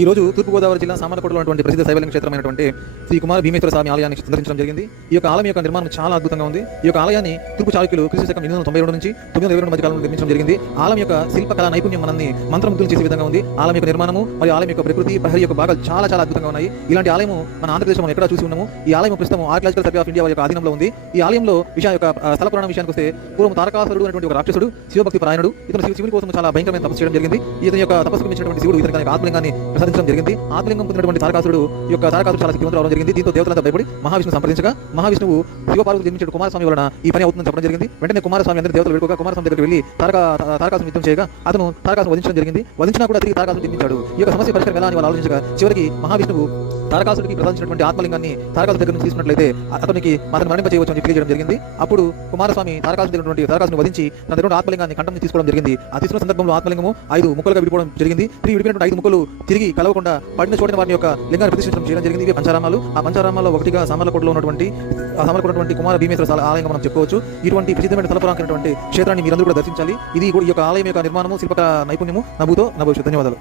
ఈ రోజు తూర్పుగోదావరి జిల్లా సామర్లకోటలో ఉన్నటువంటి ప్రసిద్ధ శైవలింగ క్షేత్రమైనటువంటి శ్రీ కుమార భీమేశ్వర స్వామి ఆలయాన్ని సందర్శించడం జరిగింది. ఈ యొక్క ఆలయం యొక్క నిర్మాణం చాలా అద్భుతంగా ఉంది. ఈ యొక్క ఆలయాన్ని తూర్పు చాళుక్యులు క్రీస్తు శకం 892 నుంచి 922 మధ్య కాలంలో నిర్మించడం జరిగింది. ఆలయం యొక్క శిల్పకళా నైపుణ్యం మనల్ని మంత్రముగ్ధులు చేసే విధంగా ఉంది. ఆలయం యొక్క నిర్మాణము మరియు ఆలయం యొక్క ప్రకృతి ప్రహరీ యొక్క భాగాలు చాలా చాలా అద్భుతంగా ఉన్నాయి. ఇలాంటి ఆలయం మన ఆంధ్రప్రదేశ్లో ఎక్కడ చూసి ఉన్నాము. ఈ ఆలయం ప్రస్తుతం ఆర్కియాలజికల్ సర్వే ఆఫ్ ఇండియా యొక్క ఆధీనంలో ఉంది. ఈ ఆలయంలో స్థల పురాణ విషయానికి వస్తే పూర్వం తారకాసురుడు అనేటువంటి ఒక రాక్షసుడు శివభక్తి పరాయణుడు. ఇతను శివుని కోసం చాలా భయంకరమైన తపస్సు చేయడం జరిగింది. ఇతని యొక్క తపస్సుకు మించినటువంటి శివుడు ఇతనికి ఆత్మలింగాన్ని ప్రసాదించడం జరిగింది. ఆత్మలింగం పొందినటువంటి తారకాసురుడు చాలా శక్తివంతుడు అవడం జరిగింది. దీంతో దేవతలంతా భయపడి మహావిష్ణు సంప్రదించగా మహావిష్ణువు శివపార్వతులు జన్మించిన కుమారస్వామి వలన ఈ పని అవుతుందని చెప్పడం జరిగింది. వెంటనే కుమారస్వామి అందరి దేవతలు వేడుకోగా కుమారస్వామి దగ్గరికి వెళ్లి తారకాసుని యుద్ధం చేయగా అతను తారకాసును వధించడం జరిగింది. వధించినా కూడా తిరిగి తారకాసును జన్మించాడు. ఈ యొక్క సమస్య పరిష్కారం ఎలా అని వాళ్ళు ఆలోచించగా చివరికి మహావిష్ణువు తారకాసుడికి ప్రసాదించినటువంటి ఆత్మలింగాన్ని తారకాసు దగ్గర నుంచి తీసుకున్నట్లయితే అతనికి మరణింప చేయవచ్చు అని తెలియజేయడం జరిగింది. అప్పుడు కుమారస్వామి తారకాసుని వధించి తన దగ్గర ఆత్మలింగాన్ని కంఠం తీసుకోవడం జరిగింది. ఆ తీసుకున్న సందర్భంలో ఆత్మలింగము 5 ముక్కలుగా విడిపోవడం జరిగింది. తిరిగి విడిపోయినటువంటి 5 ముక్కలు తిరిగి కలవకుండా పడిన చోట వారి యొక్క లింగాన్ని ప్రతిష్ఠించడం చేయడం జరిగింది. ఇవి పంచారామాలు. ఆ పంచారామాల్లో ఒకటిగా సామర్లకోటలో ఉన్నటువంటి కుమార భీమేశ్వర ఆలయంగా మనం చెప్పుకోవచ్చు. ఇటువంటి ప్రసిద్ధమైన స్థలపురాంకైనటువంటి క్షేత్రాన్ని మీరందరూ కూడా దర్శించాలి. ఇది ఈ యొక్క ఆలయం యొక్క నిర్మాణము శిల్పక నైపుణ్యము నభూతో నభవిష్యత్. ధన్యవాదాలు.